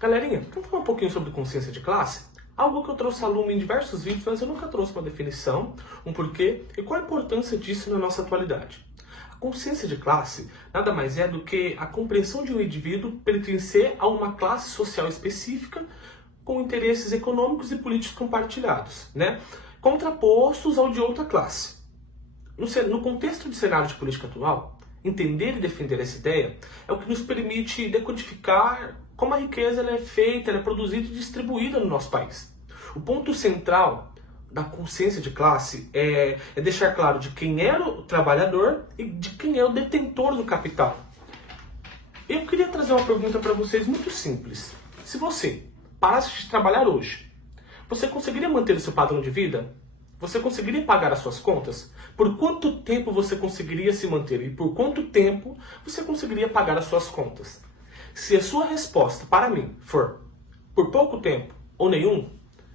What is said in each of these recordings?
Galerinha, vamos falar um pouquinho sobre consciência de classe? Algo que eu trouxe aluno em diversos vídeos, mas eu nunca trouxe uma definição, um porquê e qual a importância disso na nossa atualidade. A consciência de classe nada mais é do que a compreensão de um indivíduo pertencer a uma classe social específica com interesses econômicos e políticos compartilhados, né? Contrapostos ao de outra classe. No contexto de cenário de política atual, entender e defender essa ideia é o que nos permite decodificar como a riqueza ela é feita, ela é produzida e distribuída no nosso país. O ponto central da consciência de classe é deixar claro de quem era o trabalhador e de quem é o detentor do capital. Eu queria trazer uma pergunta para vocês muito simples. Se você parasse de trabalhar hoje, você conseguiria manter o seu padrão de vida? Você conseguiria pagar as suas contas? Por quanto tempo você conseguiria se manter? E por quanto tempo você conseguiria pagar as suas contas? Se a sua resposta para mim for por pouco tempo ou nenhum,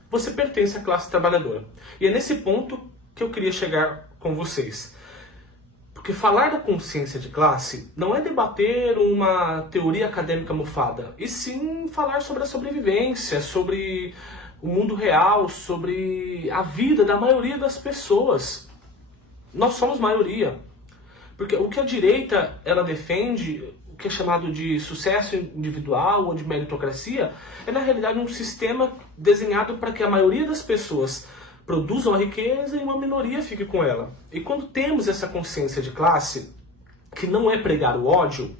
você pertence à classe trabalhadora. E é nesse ponto que eu queria chegar com vocês. Porque falar da consciência de classe não é debater uma teoria acadêmica mofada, e sim falar sobre a sobrevivência, sobre o mundo real, sobre a vida da maioria das pessoas. Nós somos maioria. Porque o que a direita ela defende, o que é chamado de sucesso individual ou de meritocracia, é na realidade um sistema desenhado para que a maioria das pessoas produzam a riqueza e uma minoria fique com ela. E quando temos essa consciência de classe, que não é pregar o ódio,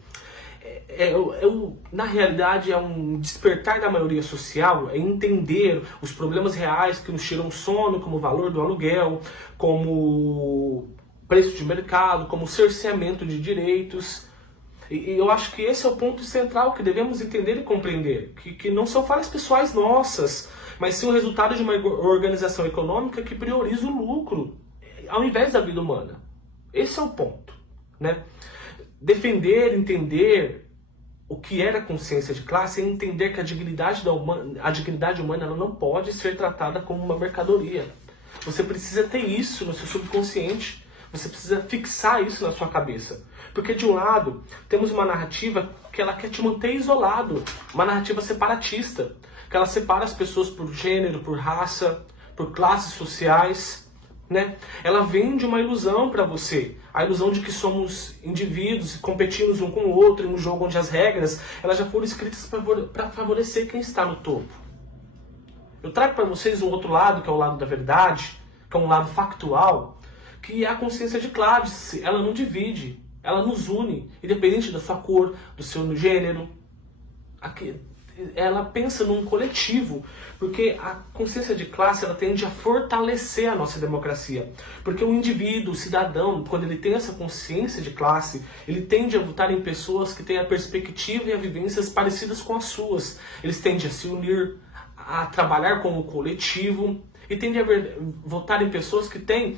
na realidade é um despertar da maioria social, é entender os problemas reais que nos tiram sono, como o valor do aluguel, como preço de mercado, como cerceamento de direitos. E eu acho que esse é o ponto central que devemos entender e compreender, que não são falhas pessoais nossas, mas sim o resultado de uma organização econômica que prioriza o lucro, ao invés da vida humana. Esse é o ponto, né? Defender, entender o que era consciência de classe é entender que a dignidade humana ela não pode ser tratada como uma mercadoria. Você precisa ter isso no seu subconsciente. Você precisa fixar isso na sua cabeça. Porque de um lado, temos uma narrativa que ela quer te manter isolado. Uma narrativa separatista. Que ela separa as pessoas por gênero, por raça, por classes sociais, né? Ela vende uma ilusão para você. A ilusão de que somos indivíduos competindo um com o outro em um jogo onde as regras elas já foram escritas para favorecer quem está no topo. Eu trago para vocês um outro lado, que é o lado da verdade, que é um lado factual, que é a consciência de classe. Ela não divide, ela nos une, independente da sua cor, do seu gênero. Ela pensa num coletivo, porque a consciência de classe ela tende a fortalecer a nossa democracia. Porque o indivíduo, o cidadão, quando ele tem essa consciência de classe, ele tende a votar em pessoas que têm a perspectiva e a vivências parecidas com as suas. Eles tendem a se unir, a trabalhar como coletivo, e tendem a votar em pessoas que têm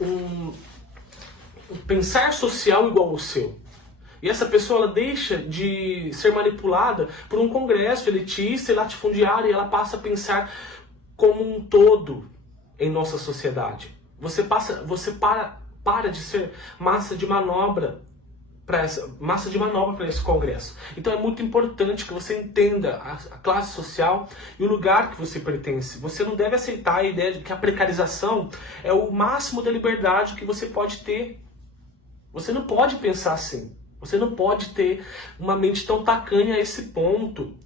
um pensar social igual ao seu. E essa pessoa ela deixa de ser manipulada por um congresso elitista e latifundiário e ela passa a pensar como um todo em nossa sociedade. Você para de ser massa de manobra para esse congresso. Então é muito importante que você entenda a classe social e o lugar que você pertence. Você não deve aceitar a ideia de que a precarização é o máximo da liberdade que você pode ter. Você não pode pensar assim. Você não pode ter uma mente tão tacanha a esse ponto.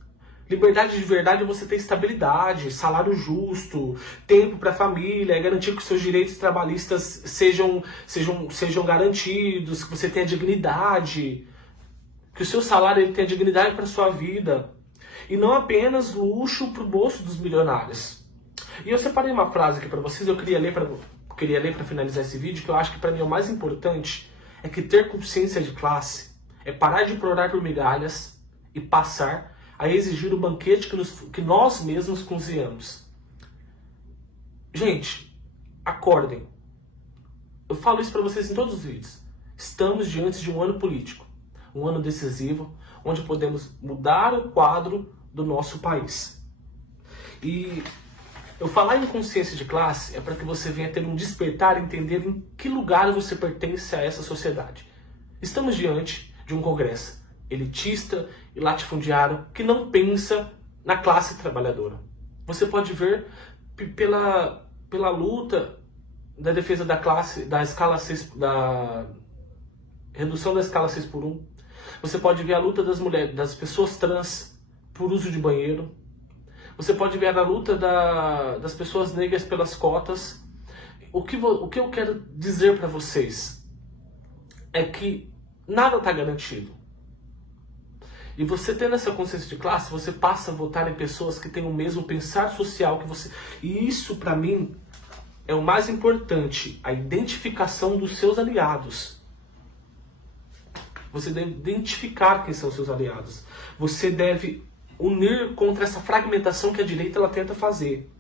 Liberdade de verdade é você ter estabilidade, salário justo, tempo para a família, é garantir que os seus direitos trabalhistas sejam garantidos, que você tenha dignidade, que o seu salário ele tenha dignidade para a sua vida. E não apenas luxo para o bolso dos milionários. E eu separei uma frase aqui para vocês, eu queria ler para finalizar esse vídeo, que eu acho que para mim é o mais importante. É que ter consciência de classe é parar de implorar por migalhas e passar a exigir o banquete que nós mesmos cozinhamos. Gente, acordem. Eu falo isso para vocês em todos os vídeos. Estamos diante de um ano político, um ano decisivo, onde podemos mudar o quadro do nosso país. E eu falar em consciência de classe é para que você venha ter um despertar e entender em que lugar você pertence a essa sociedade. Estamos diante de um congresso elitista e latifundiário que não pensa na classe trabalhadora. Você pode ver pela luta da defesa da classe, da escala 6, da redução da escala 6x1. Você pode ver a luta das mulheres, das pessoas trans por uso de banheiro. Você pode ver a luta das pessoas negras pelas cotas. O que eu quero dizer para vocês é que nada está garantido. E você tendo essa consciência de classe, você passa a votar em pessoas que têm o mesmo pensar social que você. E isso, para mim, é o mais importante, a identificação dos seus aliados. Você deve identificar quem são os seus aliados. Você deve unir contra essa fragmentação que a direita ela tenta fazer.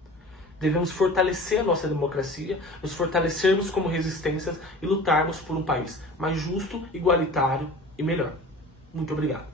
Devemos fortalecer a nossa democracia, nos fortalecermos como resistências e lutarmos por um país mais justo, igualitário e melhor. Muito obrigado.